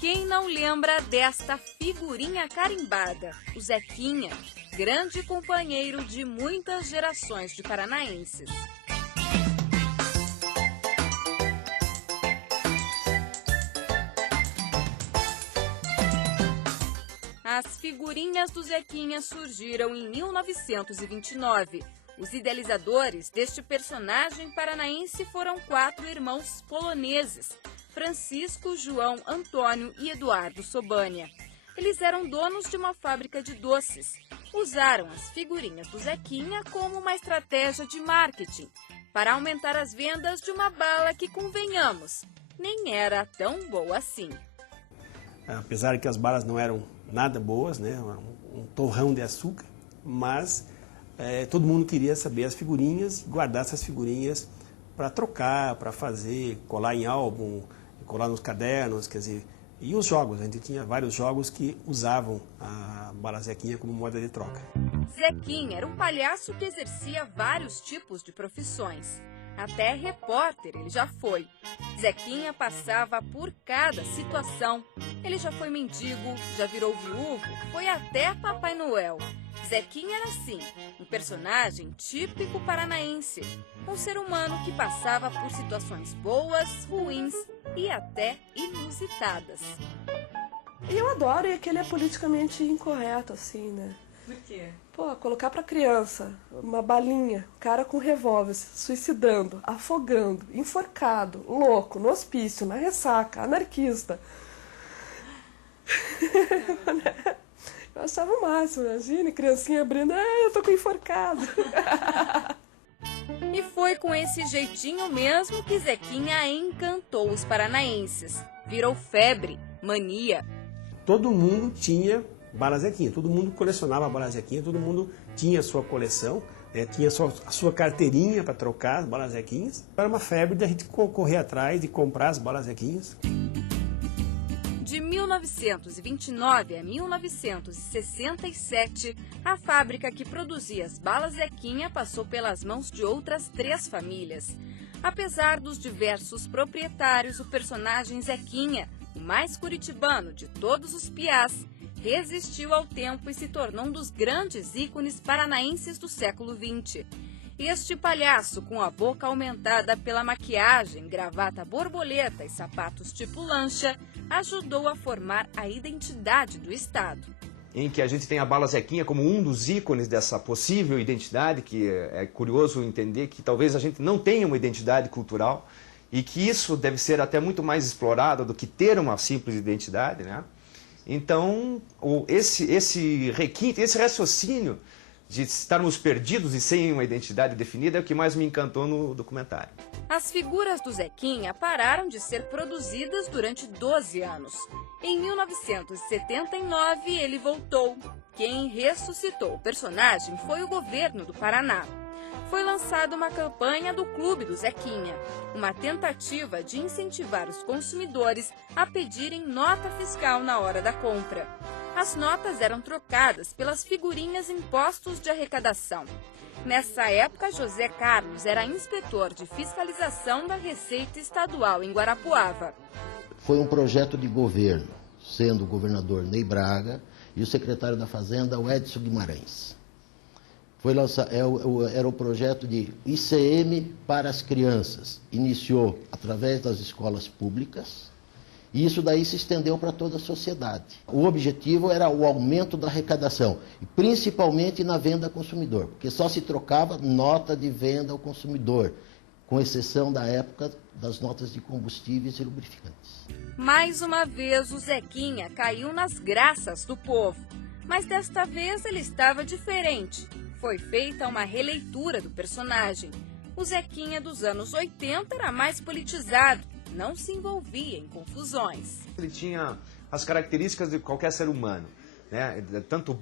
Quem não lembra desta figurinha carimbada? O Zequinha, grande companheiro de muitas gerações de paranaenses. As figurinhas do Zequinha surgiram em 1929. Os idealizadores deste personagem paranaense foram 4 irmãos poloneses: Francisco, João, Antônio e Eduardo Sobania. Eles eram donos de uma fábrica de doces. Usaram as figurinhas do Zequinha como uma estratégia de marketing para aumentar as vendas de uma bala que, convenhamos, nem era tão boa assim. Apesar de que as balas não eram nada boas, né? Um torrão de açúcar, mas todo mundo queria saber as figurinhas, guardar essas figurinhas para trocar, para fazer, colar em álbum, colar nos cadernos, quer dizer, e os jogos. A gente tinha vários jogos que usavam a bala Zequinha como moeda de troca. Zequinha era um palhaço que exercia vários tipos de profissões. Até repórter ele já foi. Zequinha passava por cada situação. Ele já foi mendigo, já virou viúvo, foi até Papai Noel. Zequinha era assim, um personagem típico paranaense. Um ser humano que passava por situações boas, ruins e até inusitadas. E eu adoro que ele é politicamente incorreto, assim, né? Por quê? Pô, colocar pra criança uma balinha, cara com revólver, se suicidando, afogando, enforcado, louco, no hospício, na ressaca, anarquista. Eu achava o máximo, imagine, criancinha abrindo, eu tô com enforcado. E foi com esse jeitinho mesmo que Zequinha encantou os paranaenses. Virou febre, mania. Todo mundo tinha bala Zequinha, todo mundo colecionava bala Zequinha, todo mundo tinha a sua coleção, tinha a sua carteirinha para trocar as balas Zequinhas. Era uma febre de a gente correr atrás de comprar as balas Zequinhas. De 1929 a 1967, a fábrica que produzia as balas Zequinha passou pelas mãos de outras 3 famílias. Apesar dos diversos proprietários, o personagem Zequinha, o mais curitibano de todos os piás, resistiu ao tempo e se tornou um dos grandes ícones paranaenses do século XX. Este palhaço, com a boca aumentada pela maquiagem, gravata borboleta e sapatos tipo lancha, ajudou a formar a identidade do estado. Em que a gente tem a bala Zequinha como um dos ícones dessa possível identidade, que é curioso entender que talvez a gente não tenha uma identidade cultural e que isso deve ser até muito mais explorado do que ter uma simples identidade, né? Então, esse requinte, esse raciocínio de estarmos perdidos e sem uma identidade definida é o que mais me encantou no documentário. As figuras do Zequinha pararam de ser produzidas durante 12 anos. Em 1979, ele voltou. Quem ressuscitou o personagem foi o governo do Paraná. Foi lançada uma campanha do Clube do Zequinha, uma tentativa de incentivar os consumidores a pedirem nota fiscal na hora da compra. As notas eram trocadas pelas figurinhas em postos de arrecadação. Nessa época, José Carlos era inspetor de fiscalização da Receita Estadual em Guarapuava. Foi um projeto de governo, sendo o governador Ney Braga e o secretário da Fazenda, o Edson Guimarães. Era o projeto de ICM para as crianças. Iniciou através das escolas públicas e isso daí se estendeu para toda a sociedade. O objetivo era o aumento da arrecadação, principalmente na venda ao consumidor, porque só se trocava nota de venda ao consumidor, com exceção da época das notas de combustíveis e lubrificantes. Mais uma vez, o Zequinha caiu nas graças do povo, mas desta vez ele estava diferente. Foi feita uma releitura do personagem. O Zequinha dos anos 80 era mais politizado, não se envolvia em confusões. Ele tinha as características de qualquer ser humano, né? Tanto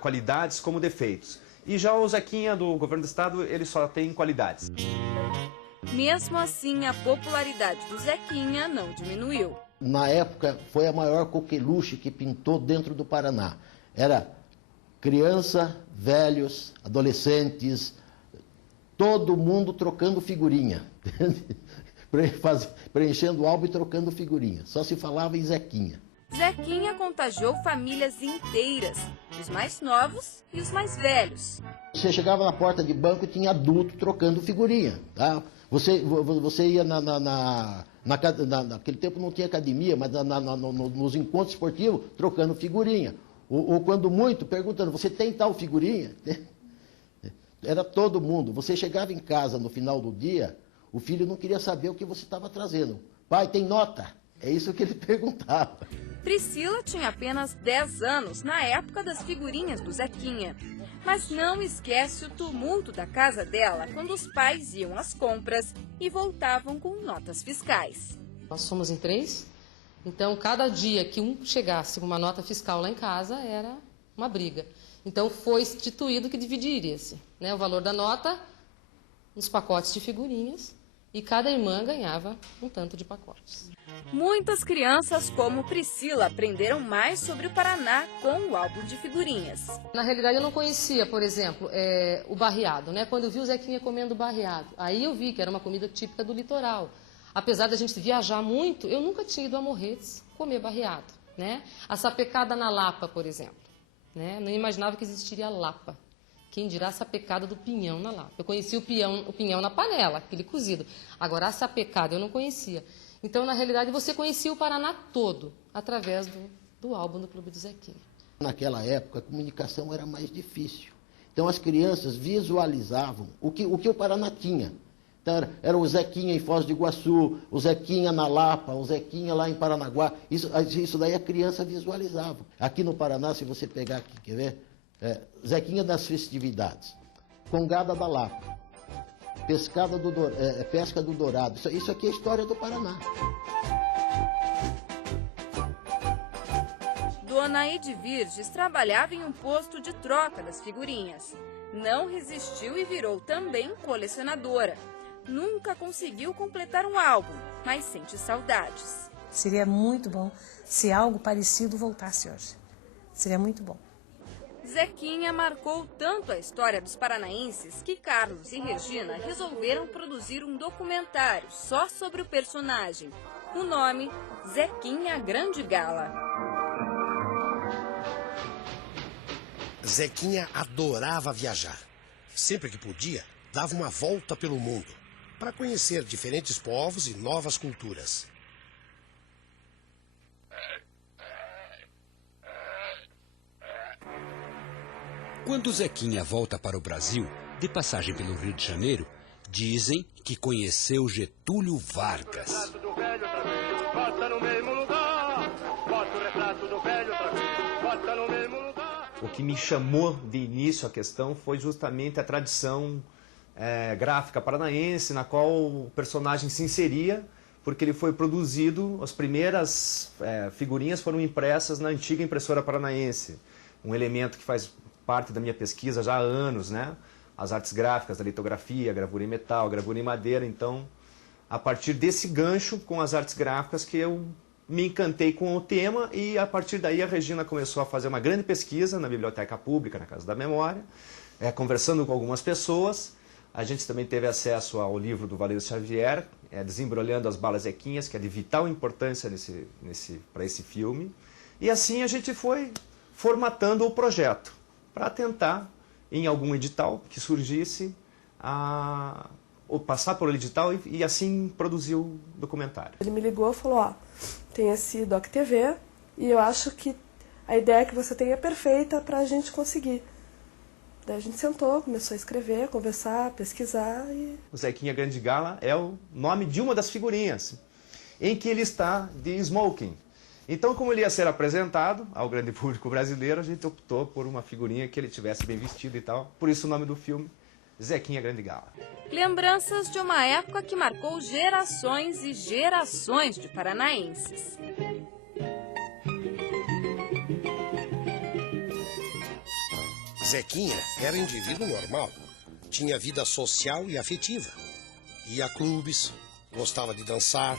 qualidades como defeitos. E já o Zequinha do governo do estado, ele só tem qualidades. Mesmo assim, a popularidade do Zequinha não diminuiu. Na época, foi a maior coqueluche que pintou dentro do Paraná. Era criança, velhos, adolescentes, todo mundo trocando figurinha, preenchendo o álbum e trocando figurinha. Só se falava em Zequinha. Zequinha contagiou famílias inteiras, os mais novos e os mais velhos. Você chegava na porta de banco e tinha adulto trocando figurinha, tá? Você ia naquele tempo não tinha academia, mas nos encontros esportivos, trocando figurinha. Ou quando muito, perguntando, você tem tal figurinha? Era todo mundo. Você chegava em casa no final do dia, o filho não queria saber o que você estava trazendo. Pai, tem nota? É isso que ele perguntava. Priscila tinha apenas 10 anos na época das figurinhas do Zequinha. Mas não esquece o tumulto da casa dela quando os pais iam às compras e voltavam com notas fiscais. Nós somos em 3, então cada dia que um chegasse com uma nota fiscal lá em casa era uma briga. Então foi instituído que dividiria-se, né, o valor da nota nos pacotes de figurinhas e cada irmã ganhava um tanto de pacotes. Muitas crianças como Priscila aprenderam mais sobre o Paraná com o álbum de figurinhas. Na realidade eu não conhecia, por exemplo, o barreado, né? Quando eu vi o Zequinha comendo barreado, aí eu vi que era uma comida típica do litoral. Apesar da gente viajar muito, eu nunca tinha ido a Morretes comer barreado, né? A sapecada na Lapa, por exemplo, né? Não imaginava que existiria Lapa. Quem dirá a sapecada do pinhão na Lapa. Eu conhecia o pinhão na panela, aquele cozido. Agora a sapecada eu não conhecia. Então, na realidade, você conhecia o Paraná todo através do álbum do Clube do Zequinha. Naquela época, a comunicação era mais difícil. Então, as crianças visualizavam o que o Paraná tinha. Então, era o Zequinha em Foz do Iguaçu, o Zequinha na Lapa, o Zequinha lá em Paranaguá. Isso daí a criança visualizava. Aqui no Paraná, se você pegar aqui, quer ver? Zequinha das festividades, Congada da Lapa, pesca do Dourado. Isso aqui é a história do Paraná. Dona Edvirges trabalhava em um posto de troca das figurinhas. Não resistiu e virou também colecionadora. Nunca conseguiu completar um álbum, mas sente saudades. Seria muito bom se algo parecido voltasse hoje. Seria muito bom. Zequinha marcou tanto a história dos paranaenses que Carlos e Regina resolveram produzir um documentário só sobre o personagem. O nome, Zequinha Grande Gala. Zequinha adorava viajar. Sempre que podia, dava uma volta pelo mundo para conhecer diferentes povos e novas culturas. Quando Zequinha volta para o Brasil, de passagem pelo Rio de Janeiro, dizem que conheceu Getúlio Vargas. O que me chamou de início a questão foi justamente a tradição gráfica paranaense, na qual o personagem se inseria, porque ele foi produzido, as primeiras figurinhas foram impressas na antiga impressora paranaense, um elemento que faz parte da minha pesquisa já há anos, né? As artes gráficas, da litografia, gravura em metal, gravura em madeira. Então, a partir desse gancho com as artes gráficas que eu me encantei com o tema e a partir daí a Regina começou a fazer uma grande pesquisa na Biblioteca Pública, na Casa da Memória, conversando com algumas pessoas. A gente também teve acesso ao livro do Valério Xavier, Desembrulhando as Balas Zequinhas, que é de vital importância para esse filme. E assim a gente foi formatando o projeto, para tentar, em algum edital que surgisse, ou passar pelo edital e assim produzir o documentário. Ele me ligou e falou, tem esse Doc TV e eu acho que a ideia que você tem é perfeita para a gente conseguir. Daí a gente sentou, começou a escrever, conversar, pesquisar e... O Zequinha Grande Gala é o nome de uma das figurinhas, em que ele está de smoking. Então, como ele ia ser apresentado ao grande público brasileiro, a gente optou por uma figurinha que ele tivesse bem vestido e tal. Por isso o nome do filme, Zequinha Grande Gala. Lembranças de uma época que marcou gerações e gerações de paranaenses. Zequinha era indivíduo normal. Tinha vida social e afetiva. Ia a clubes, gostava de dançar,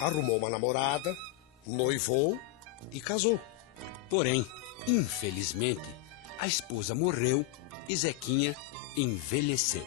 arrumou uma namorada, noivou e casou. Porém, infelizmente, a esposa morreu e Zequinha envelheceu.